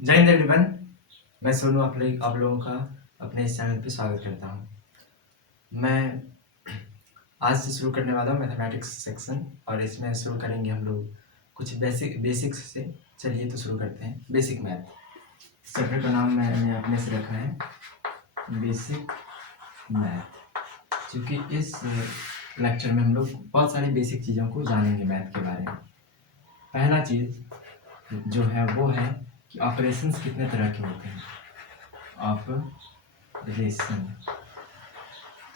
जय हिंद एवरीवन। मैं सोनू आप लोगों का अपने इस चैनल पे स्वागत करता हूँ। मैं आज से शुरू करने वाला हूँ मैथमेटिक्स सेक्शन, और इसमें शुरू करेंगे हम लोग कुछ बेसिक्स से। चलिए तो शुरू करते हैं। बेसिक मैथ चैप्टर का नाम मैंने अपने से रखा है बेसिक मैथ, क्योंकि इस लेक्चर में हम लोग बहुत सारी बेसिक चीज़ों को जानेंगे मैथ के बारे में। पहला चीज़ जो है वो है कि ऑपरेशंस कितने तरह के होते हैं। ऑपरेशन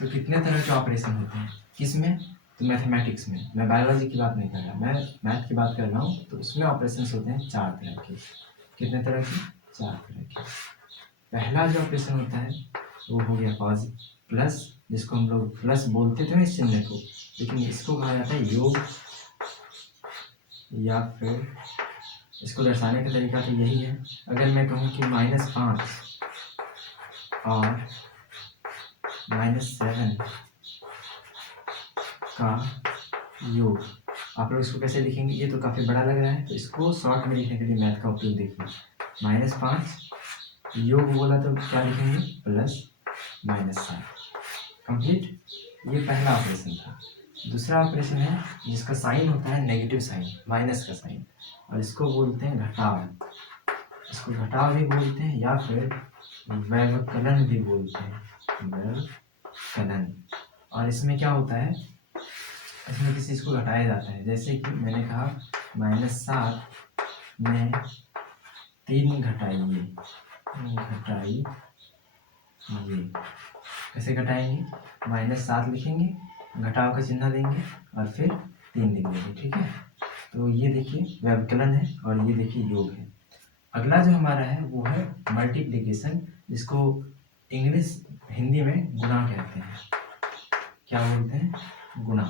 तो कितने तरह के ऑपरेशन होते हैं, किसमें? तो मैथमेटिक्स में। मैं बायोलॉजी की बात नहीं कर रहा, मैं मैथ की बात कर रहा हूँ। तो उसमें ऑपरेशंस होते हैं 4 तरह के। कितने तरह के? 4 तरह के। पहला जो ऑपरेशन होता है वो हो गया प्लस, जिसको हम लोग प्लस बोलते थे इस चिन्ह को, लेकिन इसको कहा जाता है योग, या फिर इसको दर्शाने का तरीका तो यही है। अगर मैं कहूँ कि -5 और -7 का योग, आप लोग इसको कैसे लिखेंगे? ये तो काफ़ी बड़ा लग रहा है, तो इसको शॉर्ट में लिखने के लिए मैथ का उपयोग देखिए। -5 योग बोला तो क्या लिखेंगे? +-7। कंप्लीट। ये पहला ऑपरेशन था। दूसरा ऑपरेशन है जिसका साइन होता है नेगेटिव साइन, माइनस का साइन, और इसको बोलते हैं घटाव। इसको घटाव भी बोलते हैं, या फिर व्यवकलन भी बोलते हैं, व्यवकलन। और इसमें क्या होता है? इसमें किसी चीज़ को घटाया जाता है। जैसे कि मैंने कहा -7 में 3 घटाइए, कैसे घटाएंगे? -7 लिखेंगे, घटाव का चिन्ह देंगे और फिर 3 लिख देंगे। ठीक है, तो ये देखिए व्यवकलन है और ये देखिए योग है। अगला जो हमारा है वो है मल्टीप्लिकेशन, जिसको हिंदी में गुणा कहते हैं। क्या बोलते हैं? गुणा।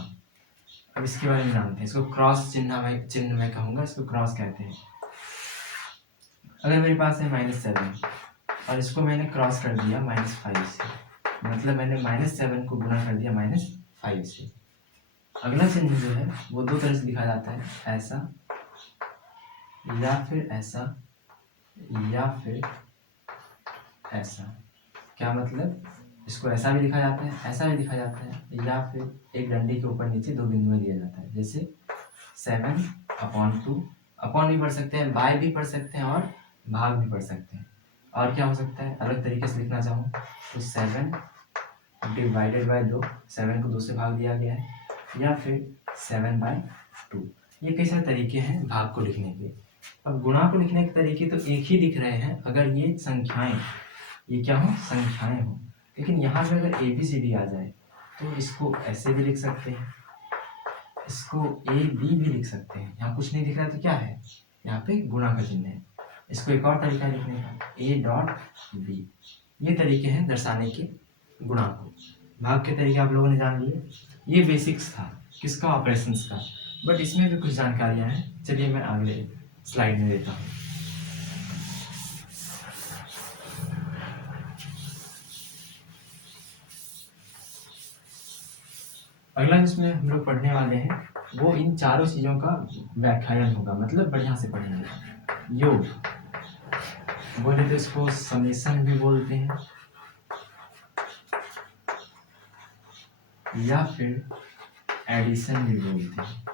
अब इसके बारे में जानते हैं। इसको क्रॉस चिन्ह मैं कहूँगा, इसको क्रॉस कहते हैं। अगर मेरे पास है -7 और इसको मैंने क्रॉस कर दिया -5 से, मतलब मैंने -7 को गुणा कर दिया -5 से। अगला चिन्ह जो है वो दो तरह से लिखा जाता है, ऐसा या फिर ऐसा, या फिर ऐसा। क्या मतलब? इसको ऐसा भी लिखा जाता है, ऐसा भी लिखा जाता है, या फिर एक डंडे के ऊपर नीचे 2 बिंदुएं दिया जाता है। जैसे 7/2, अपॉन भी पढ़ सकते हैं, बाय भी पढ़ सकते हैं, और भाग भी पढ़ सकते हैं। और क्या हो सकता है अलग तरीके से लिखना चाहूँ तो 7 डिवाइडेड बाय 2, 7 को 2 से भाग दिया गया है, या फिर 7/2। ये कई सारे तरीके हैं भाग को लिखने के। अब गुणा को लिखने के तरीके तो एक ही दिख रहे हैं, अगर ये संख्याएं, ये क्या हो? संख्याएं हो। लेकिन यहाँ पे अगर ABCD आ जाए तो इसको ऐसे भी लिख सकते हैं, इसको AB भी लिख सकते हैं। यहाँ कुछ नहीं दिख रहा है तो क्या है? यहाँ पे गुणा का चिन्ह है। इसको एक और तरीका लिखने का, A.B। ये तरीके हैं दर्शाने के गुणा को। भाग के तरीके आप लोगों ने जान लिए। ये बेसिक्स था किसका? ऑपरेशंस का। बट इसमें भी कुछ जानकारियाँ हैं, चलिए मैं अगले स्लाइड में देता हूँ। अगला जिसमें हम लोग पढ़ने वाले हैं वो इन चारों चीज़ों का व्याख्यान होगा, मतलब बढ़िया से पढ़ेंगे। योग बोले तो इसको समेशन भी बोलते हैं, या फिर एडिशन भी बोलते हैं।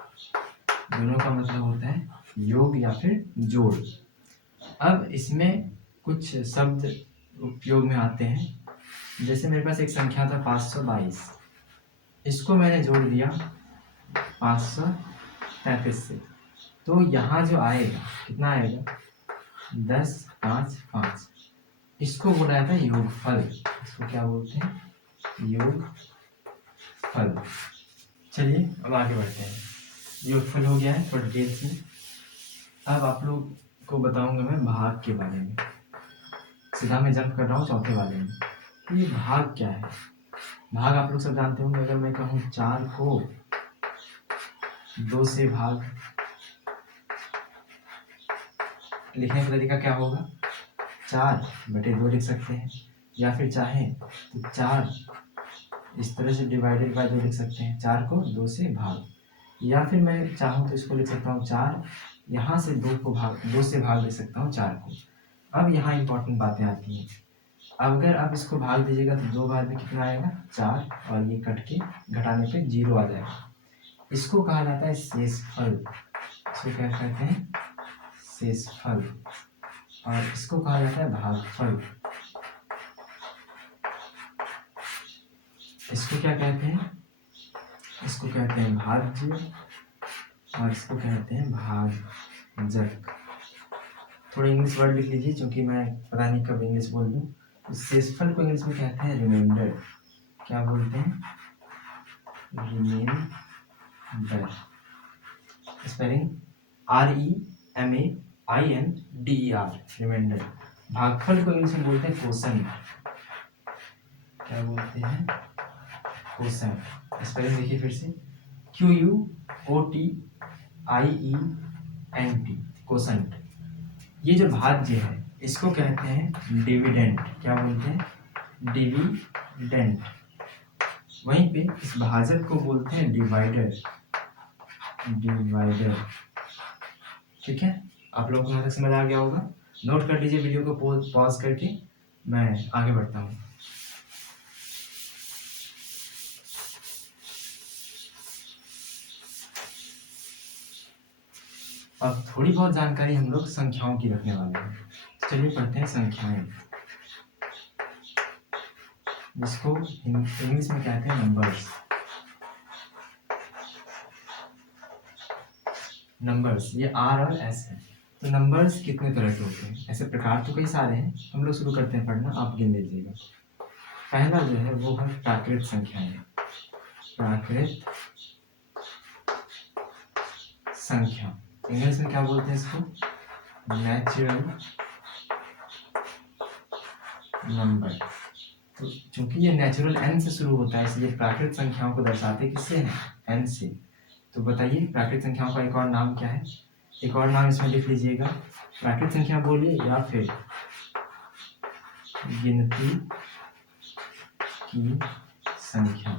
दोनों का मतलब होता है योग या फिर जोड़। अब इसमें कुछ शब्द उपयोग में आते हैं। जैसे मेरे पास एक संख्या था 522, इसको मैंने जोड़ दिया 533 से, तो यहाँ जो आएगा कितना आएगा? 10, 5, 5। इसको बोला जाता है योगफल। इसको क्या बोलते हैं? योगफल। चलिए अब आगे बढ़ते हैं। योगफल हो गया है थोड़ा डिटेल से। अब आप लोग को बताऊंगा मैं भाग के बारे में। सीधा मैं जंप कर रहा हूँ चौथे वाले में। ये भाग क्या है? भाग आप लोग सब जानते होंगे। अगर मैं कहूँ 4 को 2 से भाग, लिखने का तरीका क्या होगा? 4/2 लिख सकते हैं, या फिर चाहें तो 4 इस तरह से डिवाइडेड बाय 2 लिख सकते हैं। 4 को 2 से भाग, या फिर मैं चाहूँ तो इसको लिख सकता हूँ 4 यहाँ से 2 से भाग दे सकता हूँ 4 को। अब यहाँ इंपॉर्टेंट बातें आती हैं। अब अगर आप इसको भाग दीजिएगा तो 2 बार में कितना आएगा 4, और ये कट के घटाने पे 0 आ जाएगा। इसको कहा जाता है शेषफल। इसको क्या कहते हैं? शेषफल। और इसको कहा जाता है भागफल। इसको क्या कहते हैं? इसको कहते हैं भाज्य, और इसको कहते हैं भाजक। थोड़ा इंग्लिश वर्ड लिख लीजिए, क्योंकि मैं पता नहीं कब इंग्लिश बोल दूँ। शेषफल को इंग्लिश में कहते हैं रिमाइंडर। क्या बोलते हैं? रिमाइंडर। Spelling REMAINDER, reminder. भागफल को इंग्लिश में बोलते हैं क्वोशंट। क्या बोलते हैं? क्वोशंट। स्पेलिंग देखिए फिर से, QUOTIENT, क्वोशंट। ये जो भाज्य है इसको कहते हैं डिविडेंड। क्या बोलते हैं? डिविडेंड। वहीं पे इस भाजक को बोलते हैं डिवाइडर। डिवाइडर। ठीक है, आप लोगों को यहाँ तक समझ आ गया होगा। नोट कर लीजिए, वीडियो को पॉज करके मैं आगे बढ़ता हूँ। अब थोड़ी बहुत जानकारी हम लोग संख्याओं की रखने वाले हैं। चलिए पढ़ते हैं संख्याएं, जिसको इंग्लिश में कहते हैं नंबर्स। नंबर्स ये R और S है। तो नंबर्स कितने तरह के होते हैं? ऐसे प्रकार तो कई सारे हैं। हम लोग शुरू करते हैं पढ़ना, आप गिन लीजिएगा। पहला जो है वो है प्राकृत संख्याएं। प्राकृत संख्या, इंग्लिश में क्या बोलते हैं इसको? Natural number. तो चूंकि ये नेचुरल n से शुरू होता है, इसलिए प्राकृत संख्याओं को दर्शाते किससे हैं? n से। तो बताइए प्राकृत संख्याओं का एक और नाम क्या है? एक और नाम इसमें लिख लीजिएगा। प्राकृत संख्या बोलिए या फिर गिनती की संख्या।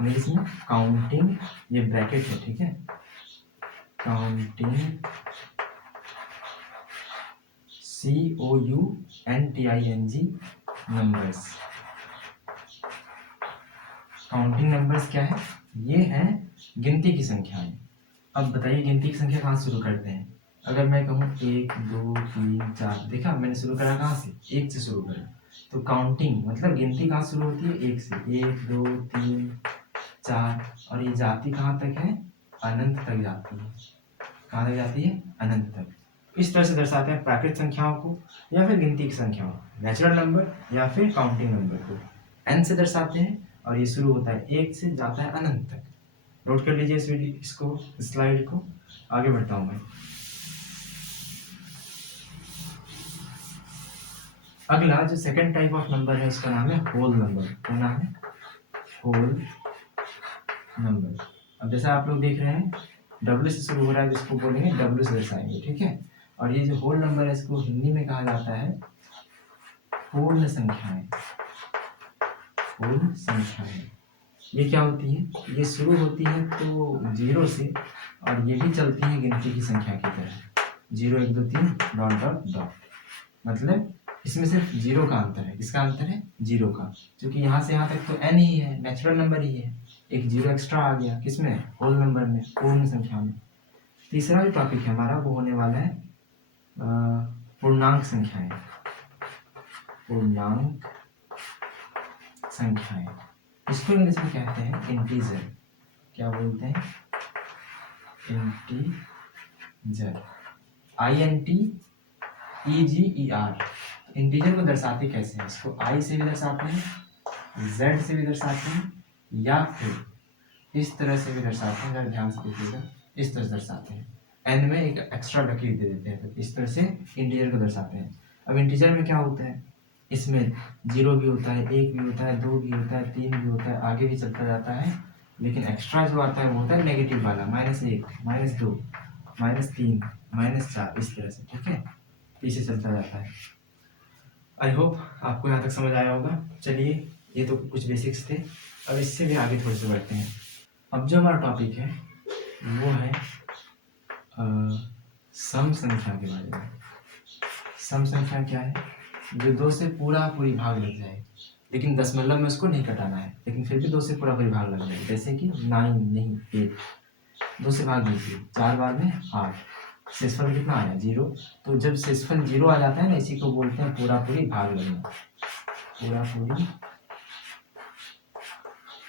इंग्लिश में काउंटिंग, ये ब्रैकेट है, ठीक है? Counting, COUNTING numbers. Counting numbers क्या है? ये हैं गिनती की संख्याएं। अब बताइए गिनती की संख्या कहाँ शुरू करते हैं? अगर मैं कहूँ 1 2 3 4, देखा मैंने शुरू करा कहाँ से? 1 से शुरू करा। तो काउंटिंग मतलब गिनती कहाँ शुरू होती है? 1 से। 1 2 3 4, और ये जाती कहाँ तक है? अनंत तक जाती है। कहाँ तक जाती है? अनंत तक। इस तरह से दर्शाते हैं प्राकृत संख्याओं को या फिर गिनती की संख्याओं, नेचुरल नंबर या फिर काउंटिंग नंबर को n से दर्शाते हैं, और ये शुरू होता है 1 से, जाता है अनंत तक। नोट कर लीजिए इस वीडियो, इसको, स्लाइड को। आगे बढ़ता हूँ मैं। अगला जो सेकंड टाइप ऑफ नंबर है उसका नाम है होल नंबर। क्या नाम है? Whole number. अब जैसा आप लोग देख रहे हैं W से शुरू हो रहा है, जिसको बोलेंगे W से दर्शाएंगे, ठीक है? और ये जो होल नंबर है इसको हिंदी में कहा जाता है पूर्ण संख्याएं। पूर्ण संख्याएं ये क्या होती है? ये शुरू होती है तो 0 से, और ये भी चलती है गिनती की संख्या की तरह, 0 1 2 3 डॉट डॉट डॉट। मतलब इसमें सिर्फ 0 का अंतर है। किसका अंतर है? 0 का, क्योंकि यहाँ से यहाँ तक तो n ही है, नेचुरल नंबर ही है। एक 0 एक्स्ट्रा आ गया, किसमें? होल नंबर में, पूर्ण संख्या में। तीसरा जो टॉपिक है हमारा वो होने वाला है पूर्णांक संख्याएं। पूर्णांक संख्याएं, इसको इंग्लिश में कहते हैं इंटीजर। क्या बोलते हैं? इंटीजर। INTEGER। इंटीजर को दर्शाते कैसे हैं? इसको I से भी दर्शाते हैं, Z से भी दर्शाते हैं, या फिर इस तरह से भी दर्शाते हैं। जरा ध्यान से देखिएगा, इस तरह से दर्शाते हैं। n में एक एक्स्ट्रा लकीर दे देते हैं, तो इस तरह से इंटीजर को दर्शाते हैं। अब इंटीजर में क्या होता है? इसमें 0 भी होता है, 1 भी होता है, 2 भी होता है, 3 भी होता है, आगे भी चलता जाता है। लेकिन एक्स्ट्रा जो आता है वो होता है नेगेटिव वाला, -1 -2 -3 -4, इस तरह से, ठीक है? पीछे चलता जाता है। आई होप आपको यहाँ तक समझ आया होगा। चलिए, ये तो कुछ बेसिक्स थे, अब इससे भी आगे थोड़े से बढ़ते हैं। अब जो हमारा टॉपिक है वो है सम संख्या के बारे में। सम संख्या क्या है? जो 2 से पूरा पूरी भाग लग जाए, लेकिन दशमलव में उसको नहीं कटाना है, लेकिन फिर भी 2 से पूरा पूरी भाग लग जाए। जैसे कि 9 नहीं 8, 2 से भाग दीजिए, 4 बार में 8, शेषफल कितना आया? 0। तो जब शेषफल 0 आ जाता है ना, इसी को बोलते हैं पूरा पूरी भाग लगना। पूरा पूरी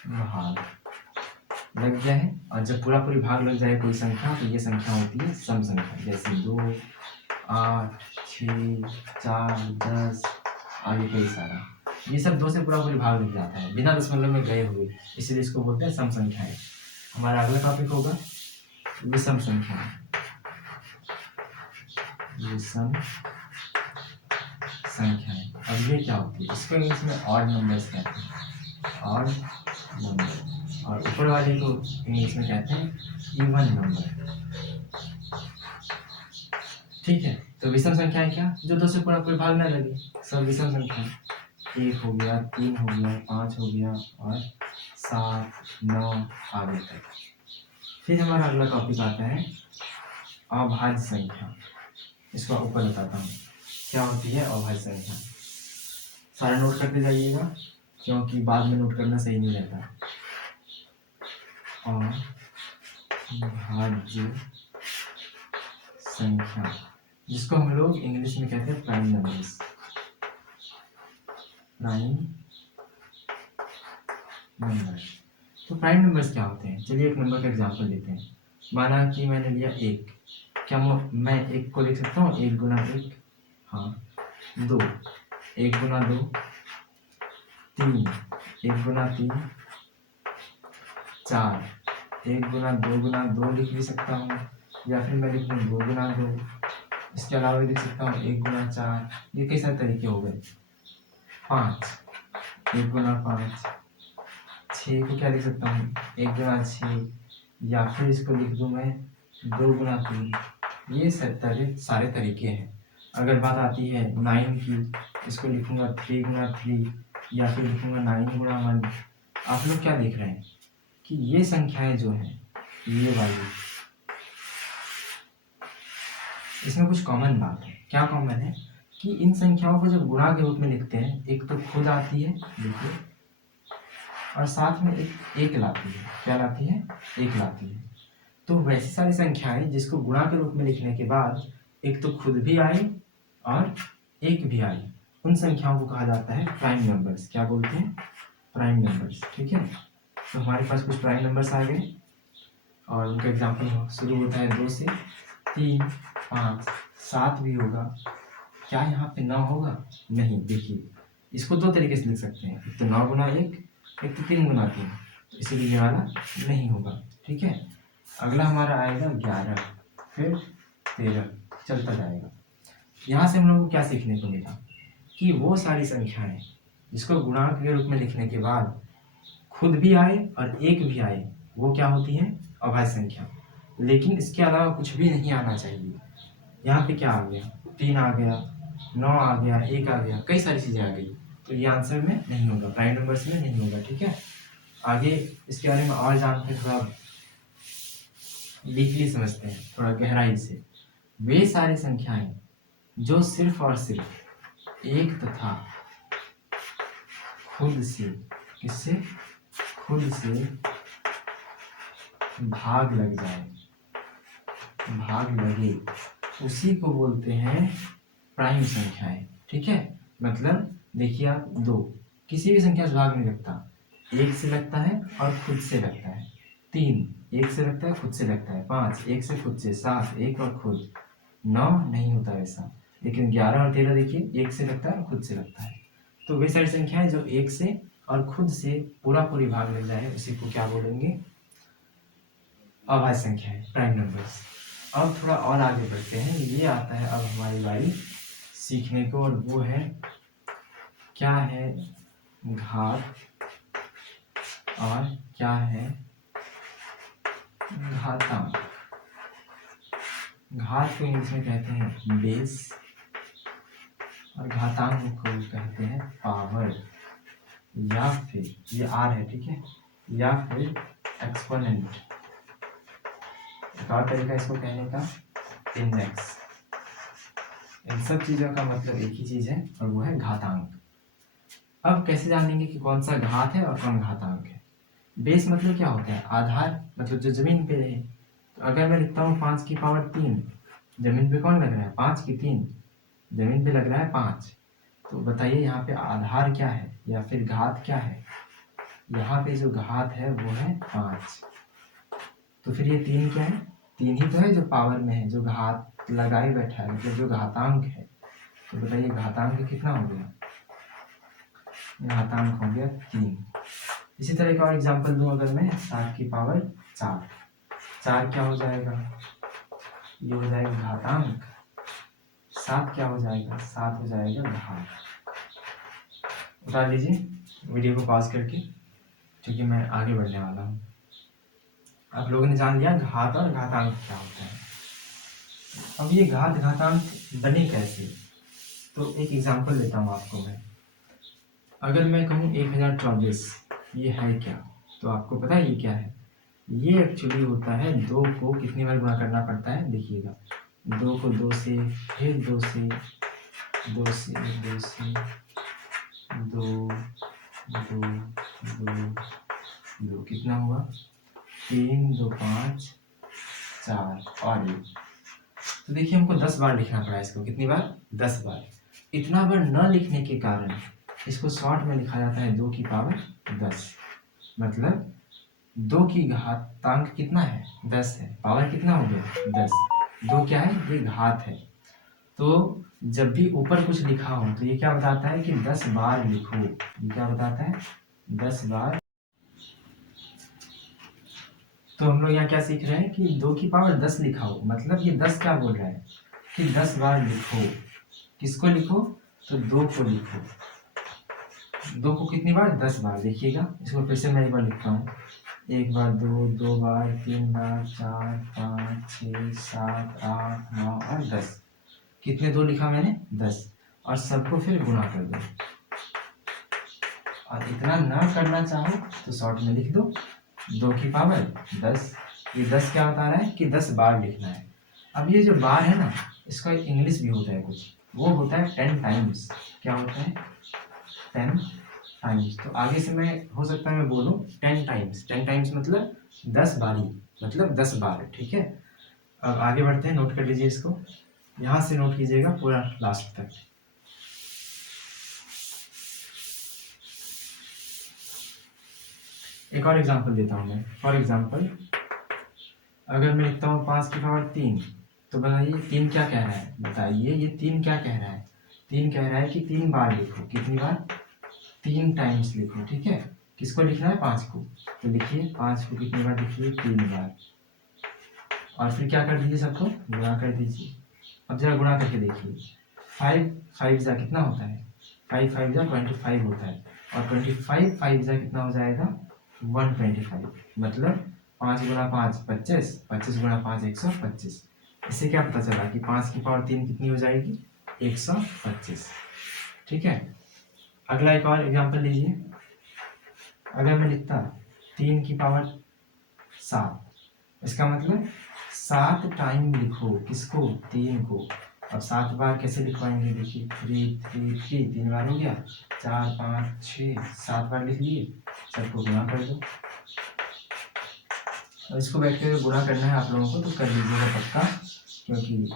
भाग लग जाए, और जब पूरा पूरी भाग लग जाए कोई संख्या, तो ये संख्या होती है सम संख्या। जैसे 2, 8, 6, 4, 10, आगे कई सारा, ये सब 2 से पूरा पूरी भाग लग जाता है बिना दशमलव में गए हुए, इसलिए इसको बोलते हैं सम संख्याएं। हमारा अगला टॉपिक होगा विषम संख्याएं। विषम संख्याएं, अब ये क्या होती है? इसको इंग्लिश में ऑड नंबर्स कहते हैं, ऑड नंबर। और ऊपर वाले को इंग्लिश में कहते हैं इवन नंबर। ठीक है, तो विषम संख्याएं क्या? जो 2 से पूरा पूरी भाग न लगे, सब विषम संख्या। 1 हो गया, 3 हो गया, 5 हो गया, और 7, 9 आगे तक। फिर हमारा अगला टॉपिक आता है अभाज्य संख्या। इसको ऊपर बताता हूँ क्या होती है अभाज्य संख्या। सारा नोट करते जाइएगा, क्योंकि बाद में नोट करना सही नहीं रहता। अभाज्य संख्या, जिसको हम लोग इंग्लिश में कहते हैं प्राइम नंबर्स। Prime number. तो प्राइम नंबर्स क्या होते हैं? चलिए एक नंबर का एग्जांपल लेते हैं। माना कि मैंने लिया 1, क्या मैं 1 को लिख सकता हूँ 1 गुना 1? हाँ। 2, 1 गुना 2, 3, 1 गुना 3, 4, 1 गुना 2 गुना 2 लिख भी सकता हूँ, या फिर मैं लिख लूँ 2 गुना 2। इसके अलावा भी लिख सकता हूँ 1 गुना 4। ये कई सारे तरीके हो गए। 5, 1 गुना 5, 6 को क्या लिख सकता हूँ 1 गुना 6, या फिर इसको लिख दूँ मैं 2 गुना 3। ये सारे तरीके हैं। अगर बात आती है 9 की, इसको लिखूंगा 3 गुना 3, या फिर लिखूंगा 9 गुना 1। आप लोग क्या देख रहे हैं कि ये संख्याएं जो हैं, ये वाली, इसमें कुछ कॉमन बात है। क्या कॉमन है? कि इन संख्याओं को जब गुणा के रूप में लिखते हैं, एक तो खुद आती है, देखिए, और साथ में एक लाती है। क्या लाती है? एक लाती है। तो वैसी सारी संख्याएं जिसको गुणा के रूप में लिखने के बाद एक तो खुद भी आई और एक भी आई, उन संख्याओं को कहा जाता है प्राइम नंबर्स। क्या बोलते हैं? Prime numbers. ठीक है, तो हमारे पास कुछ प्राइम नंबर्स आ गए, और उनका एग्जाम्पल शुरू होता है 2 से। 3, 5, 7 भी होगा। क्या यहाँ पे 9 होगा? नहीं। देखिए, इसको 2 तरीके से लिख सकते हैं, एक तो 9 गुना 1, एक तो 3 गुना 3, तो इसीलिए ये वाला नहीं होगा। ठीक है, अगला हमारा आएगा 11, फिर 13, चलता जाएगा। यहाँ से हम लोग को क्या सीखने को मिला? कि वो सारी संख्याएं जिसको गुणांक के रूप में लिखने के बाद खुद भी आए और एक भी आए, वो क्या होती है? अभाज्य संख्या। लेकिन इसके अलावा कुछ भी नहीं आना चाहिए। यहाँ पे क्या आ गया? 3 आ गया, 9 आ गया, 1 आ गया, कई सारी चीजें आ गई, तो ये आंसर में नहीं होगा, प्राइम नंबर्स में नहीं होगा। ठीक है, आगे इसके बारे में और जानते हैं, थोड़ा डीपली समझते हैं, थोड़ा गहराई से। वे सारी संख्याएं जो सिर्फ और सिर्फ एक तथा खुद से, किससे? खुद से भाग लग जाए, भाग लगे, उसी को बोलते हैं प्राइम संख्याएं। ठीक है, मतलब देखिए आप, 2 किसी भी संख्या से भाग नहीं लगता, 1 से लगता है और खुद से लगता है। 3 1 से लगता है, खुद से लगता है। 5 1 से, खुद से। 7 1 और खुद। 9 नहीं होता वैसा, लेकिन 11 और 13 देखिए 1 से लगता है और खुद से लगता है। तो वे सारी संख्याएं जो 1 से और खुद से पूरा पूरी भाग लग जाए, उसी को क्या बोलेंगे? अभाज्य संख्याएं, प्राइम नंबर्स। अब थोड़ा और आगे बढ़ते हैं। ये आता है अब हमारी बारी सीखने को, और वो है, क्या है घात और क्या है घातांक। घात को इंग्लिश में कहते हैं बेस, और घातांक को कहते हैं पावर, या फिर ये आर है, ठीक है, या फिर एक्सपोनेंट। एक और तरीका इसको कहने का, इंडेक्स। इन सब चीज़ों का मतलब एक ही चीज़ है और वो है घातांक। अब कैसे जानेंगे कि कौन सा घात है और कौन घातांक है? बेस मतलब क्या होता है? आधार, मतलब जो जमीन पे रहे। तो अगर मैं लिखता हूँ 5 की पावर 3, जमीन पे कौन लग रहा है? 5 की 3, जमीन पे लग रहा है 5। तो बताइए यहाँ पे आधार क्या है या फिर घात क्या है? यहाँ पे जो घात है वो है 5। तो फिर ये 3 क्या है? 3 ही तो है जो पावर में है, जो घात लगाए बैठा है, मतलब जो घातांक है। तो बताइए घातांक कितना हो गया? घातांक हो गया 3। इसी तरह का और एग्जांपल दूं अगर मैं, 7 की पावर 4, 4 क्या हो जाएगा? ये हो जाएगा घातांक। 7 क्या हो जाएगा? 7 हो जाएगा घात। उतार लीजिए वीडियो को पॉज करके, क्योंकि मैं आगे बढ़ने वाला हूँ। आप लोगों ने जान लिया घात और घातांक क्या होता है। अब ये घात घातांक बने कैसे? तो एक एग्जांपल देता हूँ आपको मैं। अगर मैं कहूँ 1024, ये है क्या? तो आपको पता है ये क्या है? ये एक्चुअली होता है 2 को कितनी बार गुणा करना पड़ता है, देखिएगा। 2 को 2 से, फिर 2 से, 2 से, 2 से, 2, 2, 2, 2, कितना हुआ? 3, 2, 5, 4 और 1। तो देखिए हमको 10 बार लिखना पड़ा इसको। कितनी बार? 10 बार। इतना बार न लिखने के कारण इसको शॉर्ट में लिखा जाता है 2 की पावर 10। मतलब 2 की घातांक कितना है? 10 है। पावर कितना हो गया? 10। 2 क्या है? ये घात है। तो जब भी ऊपर कुछ लिखा हो तो ये क्या बताता है कि 10 बार लिखो। ये क्या बताता है? 10 बार। तो हम लोग यहाँ क्या सीख रहे हैं कि 2 की पावर 10 लिखा हो, मतलब ये 10 क्या बोल रहा है कि 10 बार लिखो। किसको लिखो? तो 2 को लिखो। 2 को कितनी बार? 10 बार। देखिएगा इसको फिर से मैं एक बार लिखता हूँ। 1 बार, 2, 2 बार, 3 बार, 4, 5, 6, 7, 8, 9 और 10। कितने 2 लिखा मैंने? 10। और सबको फिर गुणा कर दो। और इतना ना करना चाहो तो शॉर्ट में लिख दो 2 की पावर 10। ये 10 क्या बता रहा है कि 10 बार लिखना है। अब ये जो बार है ना, इसका एक इंग्लिश भी होता है कुछ, वो होता है 10 टाइम्स। क्या होता है? 10 टाइम्स। तो आगे से मैं हो सकता है मैं बोलूँ 10 टाइम्स। 10 टाइम्स मतलब 10 बारी, मतलब 10 बार। ठीक है, अब आगे बढ़ते हैं। नोट कर लीजिए इसको, यहाँ से नोट कीजिएगा पूरा लास्ट तक। एक और एग्जांपल देता हूँ मैं। फॉर एग्जांपल अगर मैं लिखता हूँ 5 की पावर 3, तो बताइए 3 क्या कह रहा है? बताइए ये 3 क्या कह रहा है? 3 कह रहा है कि 3 बार लिखो। कितनी बार? 3 टाइम्स लिखो। ठीक है, किसको लिखना है? 5 को। तो लिखिए 5 को कितनी बार लिखिए? 3 बार। और फिर क्या कर दीजिए? सबको गुणा कर दीजिए। अब जरा गुणा करके देखिए। 5 5 जा कितना होता है? 5 5 जा 25 होता है। और 25 5 जा कितना हो जाएगा? 125। मतलब 5 गुणा 5 25, 25 गुणा 5 125। इससे क्या पता चला कि 5 की पावर 3 कितनी हो जाएगी? 125। ठीक है, अगला एक और एग्जांपल लीजिए। अगर मैं लिखता 3 की पावर 7, इसका मतलब 7 टाइम लिखो। किसको? 3 को। अब 7 बार कैसे लिखवाएंगे? देखिए 3 3 3, 3 बार हो गया। 4 5 6 7 बार लिख लिए। सबको गुणा कर दो। और इसको बैठ के गुणा करना है आप लोगों को तो कर लीजिएगा पक्का, क्योंकि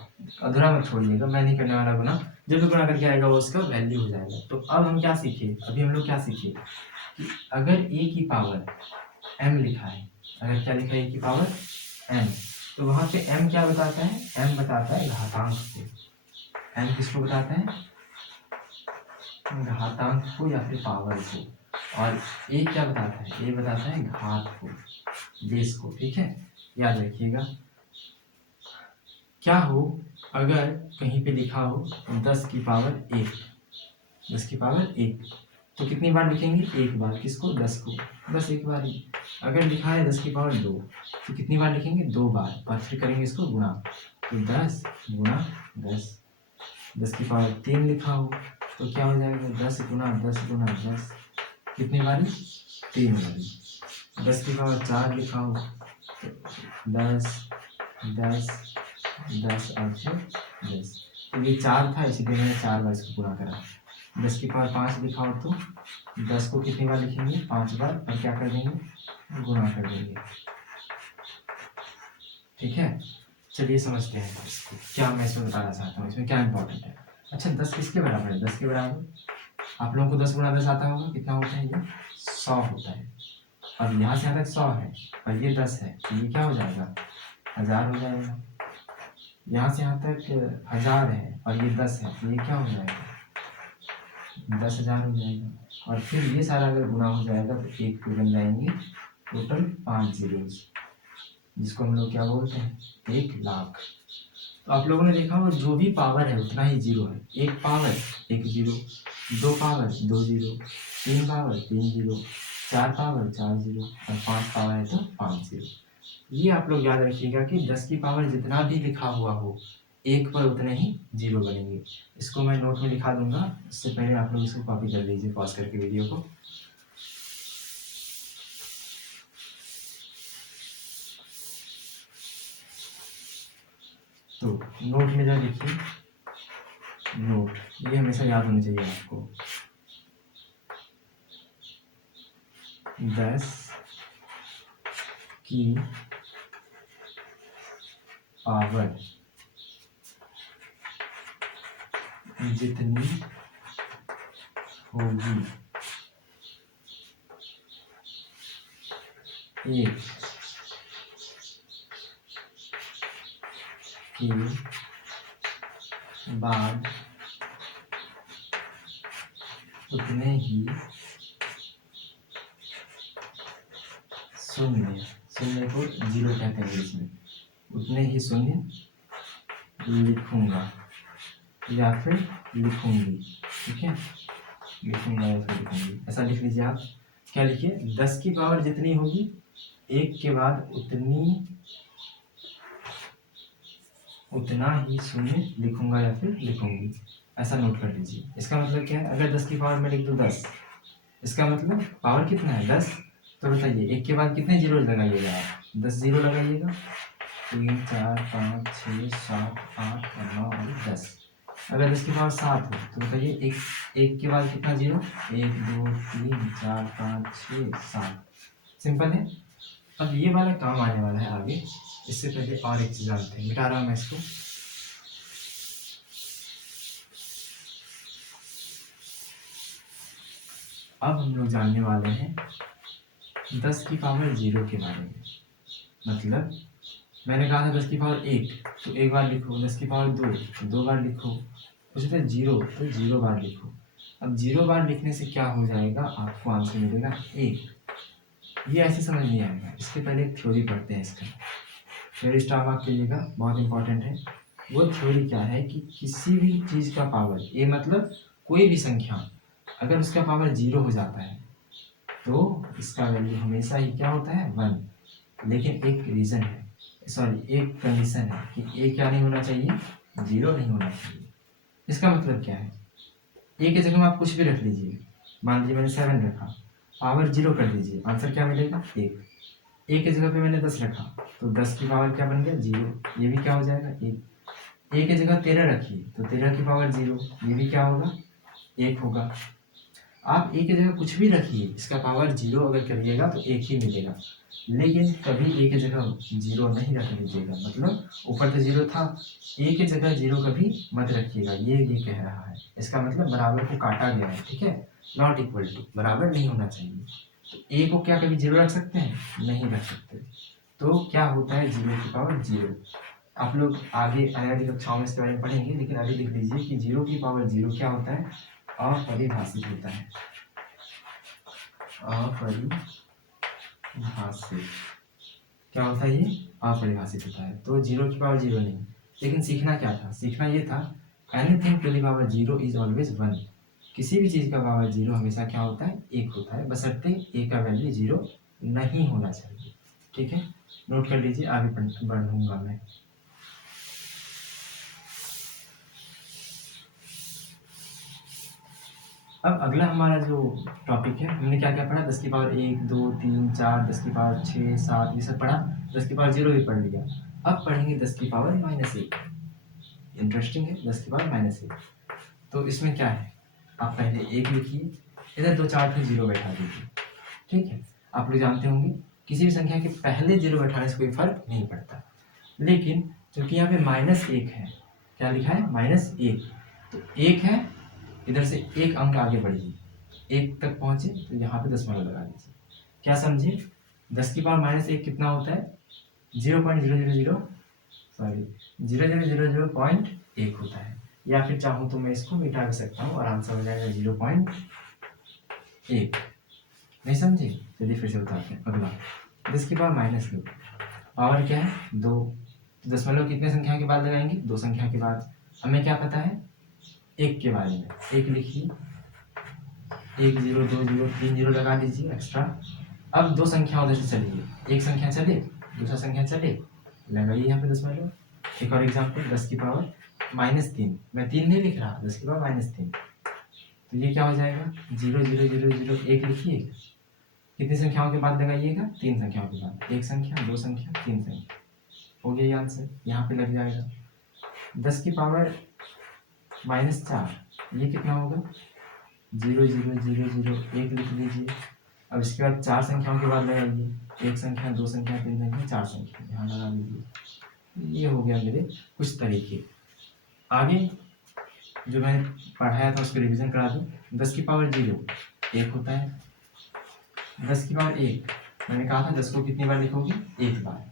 अधूरा मत छोड़िएगा। मैं नहीं करने वाला गुणा, जो भी गुणा करके आएगा वो उसका वैल्यू हो जाएगा। तो अब हम क्या सीखे? अभी हम लोग क्या सीखे कि अगर a की पावर m लिखा है, अगर क्या लिखा है a की पावर m, तो वहां पे m क्या बताता है? m बताता है घातांक को। m किसको बताता है? घातांक को या फिर पावर को। और a क्या बताता है? a बताता है घात को, बेस को। ठीक है, याद रखिएगा। क्या हो अगर कहीं पे लिखा हो 10 की पावर 1, 10 की पावर 1, तो कितनी बार लिखेंगे? 1 बार। किसको? 10 को। बस 1 बार ही। अगर लिखा है 10 की पावर 2, तो कितनी बार लिखेंगे? 2 बार। और फिर करेंगे इसको गुणा। तो 10 गुणा 10। 10 की पावर 3 लिखा हो तो क्या हो जाएगा? 10 गुणा 10 गुणा 10। कितनी बारी? 3 बारी। 10 की पावर 4 लिखा हो तो 10 10 10 और फिर 10। तो ये 4 था, इसीलिए मैंने 4 बार इसको गुणा करा। 10 की पावर 5 लिखा हो तो 10 को कितनी बार लिखेंगे, 5 बार, और क्या कर देंगे, गुणा कर देंगे। ठीक है, चलिए समझते हैं इसको, क्या मैं इसमें बताना चाहता हूँ, इसमें क्या इंपॉर्टेंट है। अच्छा, 10 किसके बराबर है, 10 के बराबर आप लोगों को 10 गुणा 10 आता होगा, कितना होता है, ये 100 होता है। अब यहाँ से यहाँ तक 100 है और ये 10 है, तो ये क्या हो जाएगा, 1000 हो जाएगा। यहाँ से यहाँ तक 1000 है और ये 10 है, तो ये क्या हो जाएगा, 10,000 हो जाएगा। और फिर ये सारा अगर गुणा हो जाएगा तो एक पे बन जाएंगे टोटल 5 जीरोज, जिसको हम लोग क्या बोलते हैं, 1,00,000। तो आप लोगों ने देखा होगा जो भी पावर है उतना ही जीरो है। एक power 1 zero, 2 power 2 zero, 3 power 3 zero, 4 power 4 zero और 5 पावर है तो 5 जीरो। ये आप लोग याद रखिएगा कि 10 की पावर जितना भी लिखा हुआ हो, एक पर उतने ही जीरो बनेंगे। इसको मैं नोट में लिखा दूंगा, इससे पहले आप लोग इसको कॉपी कर लीजिए पॉज करके वीडियो को। तो नोट में जब लिखिए, नोट ये हमेशा याद होनी चाहिए आपको, 10 की पावर जितनी होगी एक के बाद उतने ही शून्य, शून्य को जीरो कहते हैं इंग्लिश में, उतने ही शून्य लिखूंगा या फिर लिखूंगी। ठीक है, लिखूंगा या फिर लिखूंगी, ऐसा लिख लीजिए आप। क्या लिखिए, 10 की पावर जितनी होगी एक के बाद उतना ही शून्य लिखूंगा या फिर लिखूंगी, ऐसा नोट कर लीजिए। इसका मतलब क्या है, अगर 10 की पावर में लिख दूँ 10, इसका मतलब पावर कितना है 10, तो बताइए एक के बाद कितने जीरो लगाइएगा आप, 10 जीरो लगाइएगा, 3 4 5 6 7 8 9 और 10। अगर 10 की पावर 7 हो तो बताइए एक के बाद कितना जीरो, 1 2 3 4 5 6 7। सिंपल है। अब ये वाला काम आने वाला है आगे, इससे पहले और एक चीज जानते हैं, मिटा रहा हूं मैं इसको। अब हम लोग जानने वाले हैं 10 की पावर जीरो के बारे में। मतलब मैंने कहा था 10 की पावर 1 तो एक बार लिखो, 10 की पावर 2 तो 2 बार लिखो, उसी तरह 0 तो 0 बार लिखो। अब 0 बार लिखने से क्या हो जाएगा, आपको आंसर मिलेगा 1। ये ऐसे समझ नहीं आएगा, इसके पहले एक थ्योरी पढ़ते हैं इसका। थ्योरी स्टार मार्क कीजिएगा, बहुत इंपॉर्टेंट है। वो थ्योरी क्या है कि किसी भी चीज़ का पावर, ये मतलब कोई भी संख्या अगर उसका पावर 0 हो जाता है तो इसका वैल्यू हमेशा ही क्या होता है 1। लेकिन एक रीज़न है, सॉरी एक कंडीशन है कि ए क्या नहीं होना चाहिए, 0 नहीं होना चाहिए। इसका मतलब क्या है, ए की जगह में आप कुछ भी रख लीजिए, मान लीजिए मैंने 7 रखा, पावर 0 कर दीजिए, आंसर क्या मिलेगा 1। ए की जगह पे मैंने 10 रखा तो 10 की पावर क्या बन गया 0, ये भी क्या हो जाएगा 1। ए की जगह 13 रखिए तो 13 की पावर 0, ये भी क्या होगा 1 होगा। आप ए की जगह कुछ भी रखिए, इसका पावर 0 अगर करिएगा तो 1 ही मिलेगा। लेकिन कभी ए की जगह 0 नहीं रख लीजिएगा, मतलब ऊपर तो 0 था, ए की जगह 0 कभी मत रखिएगा, ये कह रहा है। इसका मतलब बराबर को काटा गया है, ठीक है, नॉट इक्वल टू, बराबर नहीं होना चाहिए। तो ए को क्या कभी 0 रख सकते हैं, नहीं रख सकते। तो क्या होता है 0 की पावर 0। आप लोग आगे आने वाली कक्षाओं में इसके बारे में पढ़ेंगे, लेकिन अभी लिख लीजिए कि 0 की पावर 0 क्या होता है, अपरिभाषित होता है। अपरिभाषित क्या होता है, ये अपरिभाषित होता है। तो 0 की पावर 0 नहीं, लेकिन सीखना क्या था, सीखना ये था anything to the power 0 is always 1। किसी भी चीज़ का पावर 0 हमेशा क्या होता है 1 होता है, बशर्ते ए का वैल्यू 0 नहीं होना चाहिए। ठीक है, नोट कर लीजिए, आगे बढ़ूंगा मैं। अब अगला हमारा जो टॉपिक है, हमने क्या क्या पढ़ा, 10 की पावर 1 2 3 4, 10 की पावर 6 7 ये सब पढ़ा, 10 की पावर 0 भी पढ़ लिया। अब पढ़ेंगे 10 की पावर -1। इंटरेस्टिंग है, 10 की पावर -1। तो इसमें क्या है, आप पहले 1 लिखिए, इधर 2 4 फिर 0 बैठा दीजिए, ठीक है। आप लोग जानते होंगे किसी भी संख्या के पहले 0 बैठाने से कोई फर्क नहीं पड़ता, लेकिन क्योंकि यहाँ पे -1 है, क्या लिखा है -1, तो 1 है, इधर से 1 अंक आगे बढ़िए, 1 तक पहुंचे तो यहाँ पे दशमलव लगा दीजिए। क्या समझे, 10 की पावर -1 कितना होता है, 0.000 होता है, या फिर चाहूँ तो मैं इसको मिटा भी सकता हूँ, आराम से हो जाएगा 0.1। नहीं समझे, चलिए फिर से बताते हैं। अगला 10 की पावर -2, पावर क्या है 2, दशमलव कितने संख्या के बाद लगाएंगे, 2 संख्या के बाद। हमें क्या पता है 1 के बारे में, 1 लिखिए, 1 0 2 0 3 0 लगा दीजिए एक्स्ट्रा। अब 2 संख्या उधर से चलिए, एक संख्या चले, दूसरा संख्या चले, लगाइए यहाँ पे दशमलव। एक और एग्जाम्पल, 10 की पावर -3, मैं 3 नहीं लिख रहा, 10 की पावर -3, तो ये क्या हो जाएगा 0 0 0 0 1 लिखिए, कितनी संख्याओं के बाद लगाइएगा, 3 संख्याओं के बाद, 1 संख्या 2 संख्या 3 संख्या, हो गया ये आंसर, यहाँ पे लग जाएगा। 10 की पावर -4, ये कितना होगा 0 0 0 0 1 लिख लीजिए। अब इसके बाद 4 संख्याओं के बाद लगाइए, 1 संख्या 2 संख्या 3 संख्या 4 संख्या, यहाँ लगा लीजिए। ये हो गया मेरे कुछ तरीके। आगे जो मैंने पढ़ाया था उसको रिवीजन करा दूँ। 10 की पावर 0 1 होता है, 10 की पावर 1 मैंने कहा था 10 को कितनी बार लिखोगे, 1 बार।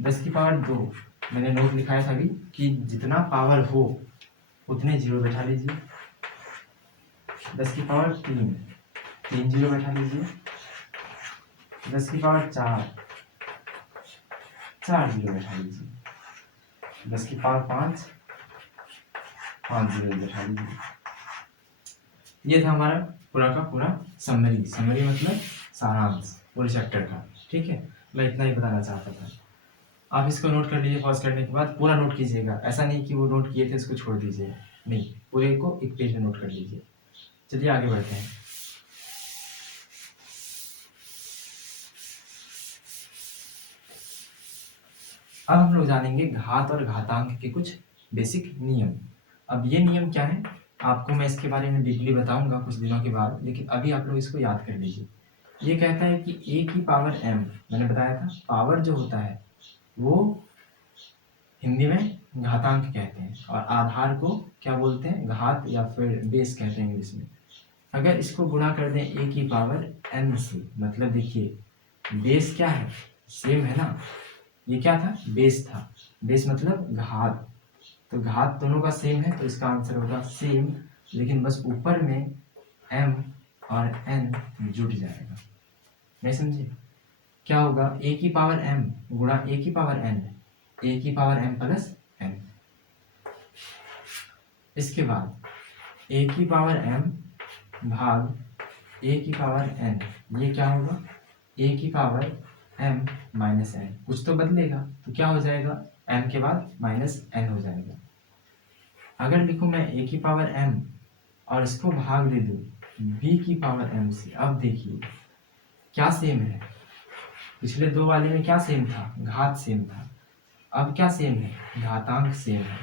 10 की पावर 2 मैंने नोट लिखाया था अभी कि जितना पावर हो उतने 0 बैठा लीजिए। 10 की पावर 3 0 बैठा लीजिए। 10 की पावर 4 0 बैठा लीजिए। 10 की पावर 5 0 बैठा लीजिए। ये था हमारा पूरा का पूरा समरी मतलब सारांश पूरे चैप्टर का, ठीक है। मैं इतना ही बताना चाहता था। आप इसको नोट कर लीजिए, पॉज करने के बाद पूरा नोट कीजिएगा, ऐसा नहीं कि वो नोट किए थे इसको छोड़ दीजिए, नहीं, पूरे को एक पेज में नोट कर लीजिए। चलिए आगे बढ़ते हैं। अब हम लोग जानेंगे घात और घातांक के कुछ बेसिक नियम। अब ये नियम क्या है आपको मैं इसके बारे में डीपली बताऊंगा कुछ दिनों के बाद, लेकिन अभी आप लोग इसको याद कर लीजिए। ये कहता है कि a की पावर m, मैंने बताया था पावर जो होता है वो हिंदी में घातांक कहते हैं, और आधार को क्या बोलते हैं, घात या फिर बेस कहते हैं इंग्लिश में। अगर इसको गुणा कर दें a की पावर n से, मतलब देखिए बेस क्या है, सेम है ना, ये क्या था बेस था, बेस मतलब घात, तो घात दोनों का सेम है तो इसका आंसर होगा सेम, लेकिन बस ऊपर में m और n जुड़ जाएगा। नहीं समझे, क्या होगा a की पावर m गुणा a की पावर n, a की पावर m प्लस n। इसके बाद a की पावर m भाग a की पावर n, ये क्या होगा a की पावर m माइनस n, कुछ तो बदलेगा तो क्या हो जाएगा m के बाद माइनस n हो जाएगा। अगर लिखूं मैं a की पावर m और इसको भाग दे दूं b की पावर m से, अब देखिए क्या सेम है, पिछले दो वाले में क्या सेम था, घात सेम था, अब क्या सेम है, घातांक सेम है।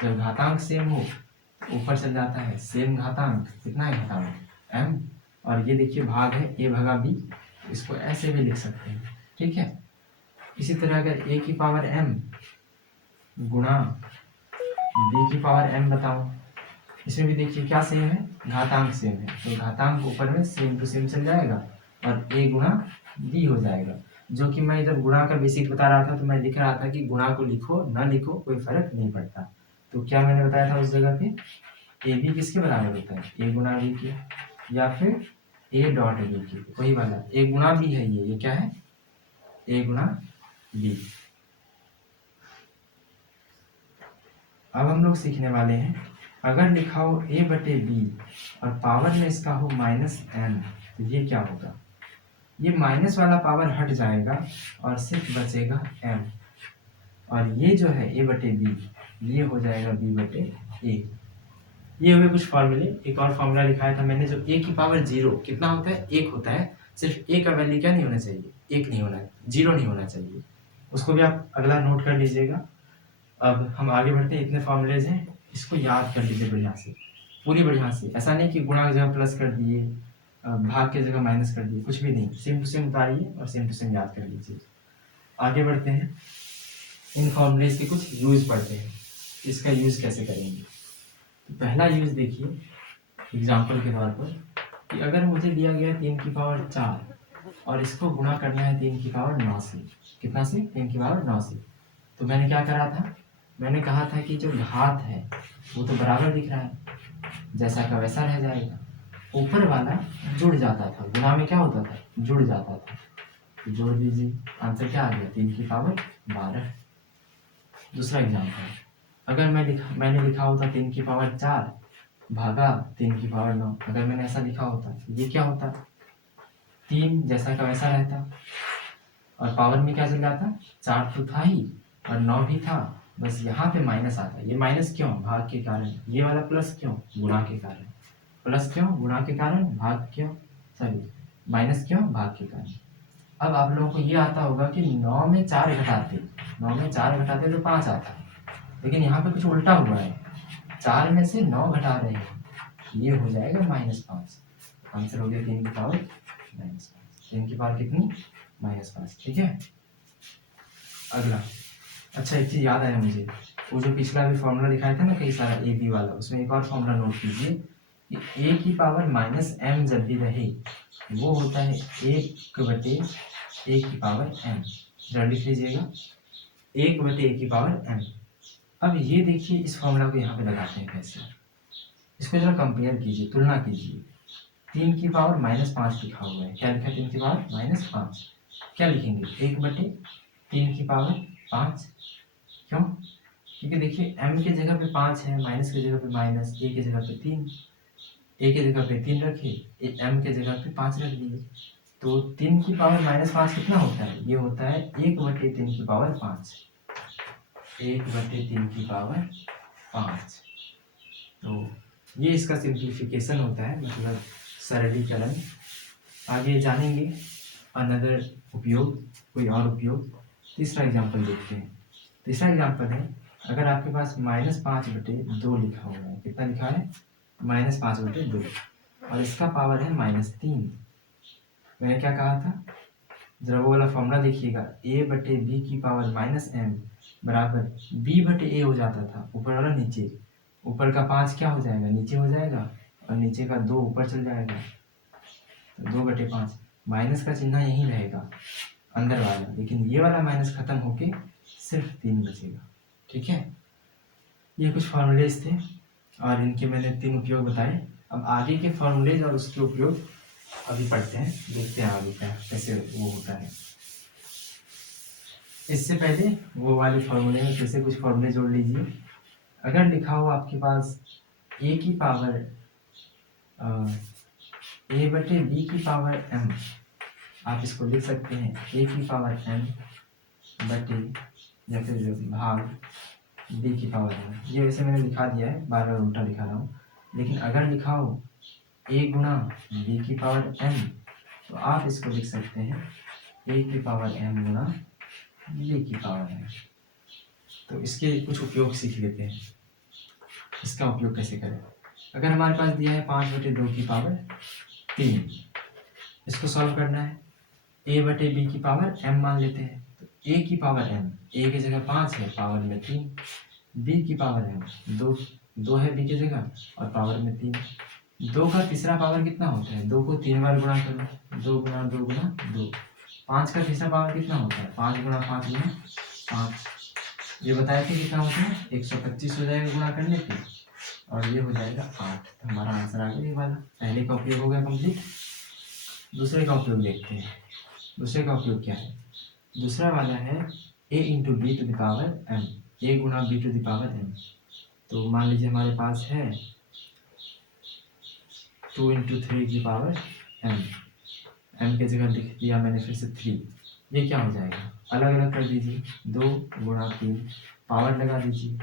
जब घातांक सेम हो ऊपर चल जाता है सेम घातांक, कितना है घातांक m, और ये देखिए भाग है a भागा b, इसको ऐसे भी लिख सकते हैं, ठीक है। इसी तरह अगर a की पावर m गुणा b की पावर m बताओ, इसमें भी देखिए क्या सेम है, घातांक सेम है, तो घातांक ऊपर में सेम टू सेम चल जाएगा और a गुणा b हो जाएगा। जो कि मैं जब गुणा का बेसिक बता रहा था तो मैं लिख रहा था कि गुणा को लिखो न लिखो कोई फर्क नहीं पड़ता। तो क्या मैंने बताया था उस जगह पे, ए बी किसके बराबर होता है, ए गुणा बी के, या फिर ए डॉट बी के, वही वाला ए गुणा बी है, ये क्या है ए गुणा बी। अब हम लोग सीखने वाले हैं, अगर लिखा हो a बटे बी और पावर में इसका हो -n, तो ये क्या होगा, ये माइनस वाला पावर हट जाएगा और सिर्फ बचेगा m, और ये जो है a बटे बी ये हो जाएगा b बटे a। ये हुए कुछ फॉर्मूले। एक और फॉर्मूला लिखाया था मैंने, जो a की पावर 0 कितना होता है, 1 होता है, सिर्फ a का वैल्यू क्या नहीं होना चाहिए, 1 नहीं होना, 0 नहीं होना चाहिए, उसको भी आप अगला नोट कर लीजिएगा। अब हम आगे बढ़ते हैं, इतने फॉर्मूलेज हैं, इसको याद कर लीजिए बढ़िया से, पूरी बढ़िया से। ऐसा नहीं कि गुणा की जगह प्लस कर दिए, भाग की जगह माइनस कर दिए, कुछ भी नहीं, सेम टू सेम उतारिए और सेम टू सेम याद कर लीजिए। आगे बढ़ते हैं, इन फॉर्मूलेज के कुछ यूज पढ़ते हैं, इसका यूज कैसे करेंगे। तो पहला यूज देखिए एग्जाम्पल के तौर पर, कि अगर मुझे दिया गया 3 की पावर 4 और इसको गुणा करना है 3 की पावर 9 से, कितना से, 3 की पावर 9 से, तो मैंने क्या करा था, मैंने कहा था कि जो घात है वो तो बराबर दिख रहा है, जैसा का वैसा रह जाएगा, ऊपर वाला जुड़ जाता था, गुणा में क्या होता था, जुड़ जाता था, तो जोड़ दीजिए, आंसर क्या आ गया, 3 की पावर 12। दूसरा एग्जाम्पल, अगर मैंने लिखा होता 3 की पावर 4 भागा 3 की पावर 9, अगर मैंने ऐसा लिखा होता ये क्या होता, 3 जैसा का वैसा रहता और पावर में क्या चल जाता, 4 तो था ही और 9 भी था, बस यहाँ पे माइनस आता। ये माइनस क्यों, भाग के कारण, ये वाला प्लस क्यों, गुणा के कारण, प्लस क्यों, गुणा के कारण, भाग क्यों, सॉरी माइनस क्यों, भाग के कारण। अब आप लोगों को ये आता होगा कि 9 में 4 घटाते, 9 में 4 घटाते तो 5 आता, लेकिन यहाँ पे कुछ उल्टा हुआ है, 4 में से 9 घटा रहे हैं, ये हो जाएगा -5। आंसर हो गया 3 की पावर -5, 3 की पावर कितनी, -5, ठीक है। अगला, अच्छा एक चीज याद आया मुझे, वो जो पिछला भी फॉर्मूला दिखाया था ना कई सारा ए बी वाला, उसमें एक और फॉर्मूला नोट कीजिए कि ए की पावर -m जब भी रहे वो होता है 1/a की पावर m, जरा लिख लीजिएगा 1/a की पावर m। अब ये देखिए इस फॉर्मूला को यहाँ पे लगाते हैं कैसे, इसको जरा कंपेयर कीजिए, तुलना कीजिए। 3 की पावर -5 लिखा हुआ है, क्या लिखा है, 3 की पावर -5, क्या लिखेंगे, 1/3 की पावर 5, क्यों, क्योंकि देखिए m के जगह पे 5 है, माइनस की जगह पे माइनस, a की जगह पे 3, a की जगह पे 3 रखे, m के जगह पे 5 रख दिए, तो 3 की पावर -5 कितना होता है, ये होता है 1/3 की पावर 5, 1/3 की पावर 5। तो ये इसका सिंप्लीफिकेशन होता है, मतलब सरलीकरण। आगे जानेंगे अनदर उपयोग, कोई और उपयोग। तीसरा एग्जाम्पल देखते हैं, तीसरा एग्जाम्पल है, अगर आपके पास -5/2 लिखा हुआ है, कितना लिखा है, -5/2, और इसका पावर है -3। मैंने क्या कहा था, जरा वो वाला फॉर्मूला देखिएगा, a/b की पावर -m बराबर b/a हो जाता था, ऊपर वाला नीचे, ऊपर का 5 क्या हो जाएगा, नीचे हो जाएगा, और नीचे का 2 ऊपर चल जाएगा, तो 2/5, माइनस का चिन्ह यहीं रहेगा अंदर वाला, लेकिन ये वाला माइनस खत्म होके सिर्फ 3 बचेगा, ठीक है। ये कुछ फॉर्मूलेज थे और इनके मैंने 3 उपयोग बताए। अब आगे के फॉर्मूलेज और उसके उपयोग अभी पढ़ते हैं, देखते हैं आगे क्या कैसे वो होता है। इससे पहले वो वाले फॉर्मूले में फिर से कुछ फॉर्मूले जोड़ लीजिए। अगर लिखा हो आपके पास a की पावर a/b की पावर m, आप इसको लिख सकते हैं a की पावर m बटे, या फिर भाग b की पावर m। ये वैसे मैंने लिखा दिया है, बार बार उल्टा लिखा रहा हूँ, लेकिन अगर लिखा हो a गुणा b की पावर m, तो आप इसको लिख सकते हैं a की पावर m गुणा b की पावर m। तो इसके कुछ उपयोग सीख लेते हैं, इसका उपयोग कैसे करें। अगर हमारे पास दिया है 5/2 की पावर 3, इसको सॉल्व करना है, a/b की पावर m मान लेते हैं, तो a की पावर m, a की जगह 5 है, पावर में 3, b की पावर m 2 है b की जगह और पावर में 3, 2 का तीसरा पावर कितना होता है, 2 को 3 बार गुणा करो, 2 गुणा 2 गुणा 2, 5 का तीसरा पावर कितना होता है, 5 गुणा 5 गुणा 5, ये बताया कि कितना होता है, 125 हो जाएगा गुणा करने पे, और ये हो जाएगा 8। तो हमारा आंसर आ गया ये वाला, पहले का उपयोग हो गया कंप्लीट। दूसरे का उपयोग देखते हैं, दूसरे का उपयोग क्या है, दूसरा वाला है a into B to the power m, a गुणा b to the power m। तो मान लीजिए हमारे पास है 2 इंटू 3 की पावर m, m की जगह लिख दिया मैंने फिर से 3, ये क्या हो जाएगा, अलग अलग कर दीजिए, 2 गुणा 3, पावर लगा दीजिए,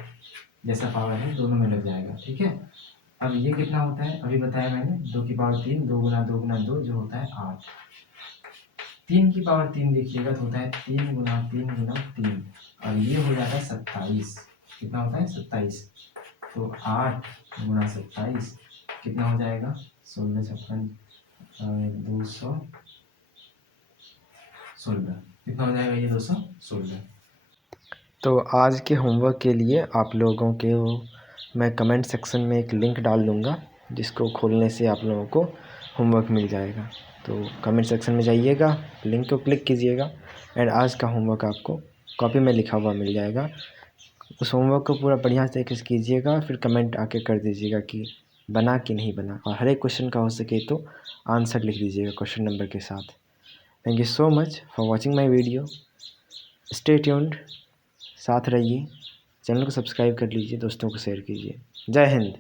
जैसा पावर है दोनों में लग जाएगा, ठीक है। अब ये कितना होता है, अभी बताया मैंने, 2 की पावर 3, 2 गुणा 2 गुणा 2 जो होता है 8, 3 की पावर 3 देखिएगा तो होता है 3 गुणा 3 गुणा 3, और ये हो जाता है 27। कितना होता है 27। तो 8 गुणा 27 कितना हो जाएगा 16 56 216। कितना हो जाएगा ये 216। तो आज के होमवर्क के लिए आप लोगों के मैं कमेंट सेक्शन में एक लिंक डाल दूँगा, जिसको खोलने से आप लोगों को होमवर्क मिल जाएगा। तो कमेंट सेक्शन में जाइएगा, लिंक को क्लिक कीजिएगा एंड आज का होमवर्क आपको कॉपी में लिखा हुआ मिल जाएगा। उस होमवर्क को पूरा बढ़िया तरीके से कीजिएगा, फिर कमेंट आके कर दीजिएगा कि बना कि नहीं बना, और हर एक क्वेश्चन का हो सके तो आंसर लिख दीजिएगा क्वेश्चन नंबर के साथ। Thank you so much for watching my video. Stay tuned, साथ रहिए, चैनल को सब्सक्राइब कर लीजिए, दोस्तों को शेयर कीजिए। जय हिंद।